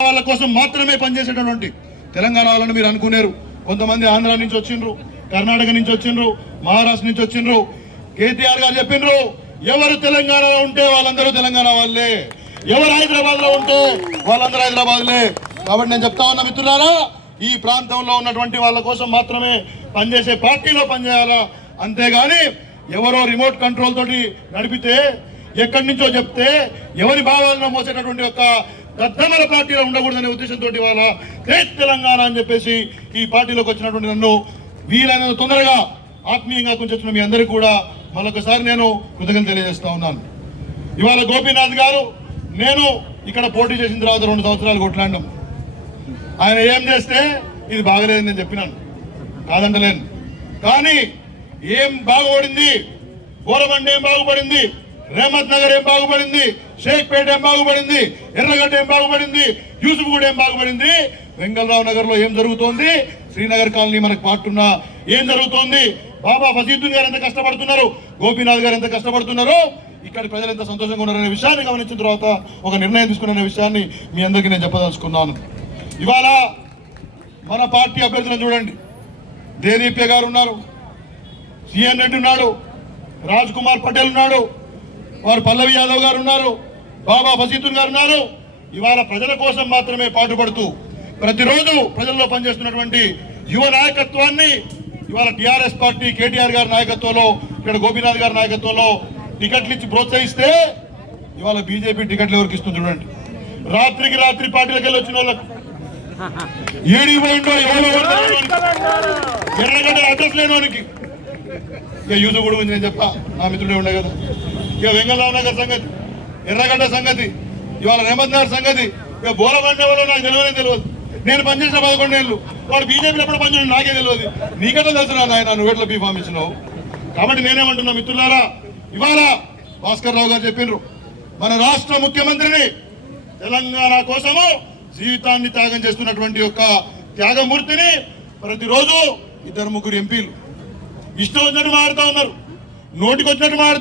వాళ్ళ కోసం మాత్రమే పనిచేసేటటువంటి తెలంగాణ వాళ్ళని మీరు అనుకున్నారు కొంతమంది ఆంధ్ర నుంచి వచ్చిండ్రు కర్ణాటక నుంచి వచ్చిండ్రు మహారాష్ట్ర నుంచి వచ్చిండ్రు. కేటీఆర్ గారు చెప్పిండ్రు ఎవరు తెలంగాణలో ఉంటే వాళ్ళందరూ తెలంగాణ వాళ్ళే. ఎవరు హైదరాబాద్లో ఉంటే వాళ్ళందరూ హైదరాబాద్లే. కాబట్టి నేను చెప్తా ఉన్నా మిత్రులారా ఈ ప్రాంతంలో ఉన్నటువంటి వాళ్ళ కోసం మాత్రమే పనిచేసే పార్టీలో పనిచేయాలా? అంతేగాని ఎవరో రిమోట్ కంట్రోల్ తోటి నడిపితే ఎక్కడి నుంచో చెప్తే ఎవరి భావాలను మోసేటటువంటి ఒక దద్దమల పార్టీలో ఉండకూడదనే ఉద్దేశంతో వాళ్ళ గ్రేట్ తెలంగాణ అని చెప్పేసి ఈ పార్టీలోకి వచ్చినటువంటి నన్ను వీలైనంత తొందరగా ఆత్మీయంగా కొంచెం మీ అందరికీ కూడా మరొకసారి నేను కృతజ్ఞతలు తెలియజేస్తా ఉన్నాను. ఇవాళ గోపీనాథ్ గారు నేను ఇక్కడ పోటీ చేసిన తర్వాత రెండు సంవత్సరాలు కొట్లాడినాం. ఆయన ఏం చేస్తే ఇది బాగలేదని నేను చెప్పినాను. కాదంటలేను. కానీ ఏం బాగుపడింది? గోరబండి ఏం బాగుపడింది? రేమత్ నగర్ ఏం బాగుపడింది? షేక్పేట ఏం బాగుపడింది? ఎర్రగడ్డ ఏం బాగుపడింది? యూసుఫ్గూడ ఏం బాగుపడింది? వెంగళరావు నగర్లో ఏం జరుగుతోంది? శ్రీనగర్ కాలనీ మనకు పాటున్నా ఏం జరుగుతోంది? బాబా ఫసీద్దీన్ గారు ఎంత కష్టపడుతున్నారు? గోపీనాథ్ గారు ఎంత కష్టపడుతున్నారు? ఇక్కడ ప్రజలు ఎంత సంతోషంగా ఉన్నారనే విషయాన్ని గమనించిన తర్వాత ఒక నిర్ణయం తీసుకున్న విషయాన్ని మీ అందరికీ నేను చెప్పదలుచుకున్నాను. ఇవాళ మన పార్టీ అభ్యర్థులను చూడండి. దేదీప్య గారు ఉన్నారు సిఎన్ రెడ్డి ఉన్నాడు రాజ్ కుమార్ పటేల్ ఉన్నాడు వారు పల్లవి యాదవ్ గారు ఉన్నారు బాబా ఫసీతున్ గారు ఉన్నారు. ఇవాళ ప్రజల కోసం మాత్రమే పాటుపడుతూ ప్రతిరోజు ప్రజల్లో పనిచేస్తున్నటువంటి యువ నాయకత్వాన్ని ఇవాళ టిఆర్ఎస్ పార్టీ కేటీఆర్ గారి నాయకత్వంలో ఇక్కడ గోపీనాథ్ గారి నాయకత్వంలో టికెట్లు ఇచ్చి ప్రోత్సహిస్తే ఇవాళ బీజేపీ టికెట్లు ఎవరికి ఇస్తుంది చూడండి. రాత్రికి రాత్రి పార్టీలకు వెళ్ళి వచ్చిన వాళ్ళకు. ఏడికి పోయిండో ఎవరో ఎర్రగడ్డ అడ్రస్ లేనోనికి ఇక యూజ్ కూడా ఉంది నేను చెప్తా నా మిత్రుడే ఉండే కదా. ఇక వెంగళరావు నగర్ సంగతి. ఎర్రగడ్డ సంగతి ఇవాళ రేవంత్ సంగతి ఇక బోరబండి ఎవరో నాకు తెలియనే తెలియదు నేను పనిచేసిన పదకొండు ఏళ్ళు వాడు బీజేపీ ఎప్పుడు పనిచేయడం నాకే తెలియదు నీకెట్లా తెలుసు నా నాయన నువ్వు ఎట్లా బీఫామ్ ఇచ్చినావు? కాబట్టి నేనేమంటున్నా మిత్రులారా ఇవాళ భాస్కర్ రావు గారు చెప్పిండ్రు మన రాష్ట్ర ముఖ్యమంత్రిని తెలంగాణ కోసము జీవితాన్ని త్యాగం చేస్తున్నటువంటి యొక్క త్యాగమూర్తిని ప్రతిరోజు ఇద్దరు ముగ్గురు ఎంపీలు. ఇష్టం వచ్చినట్టు మారుతా ఉన్నారు. నోటికి వచ్చినట్టు మారుతా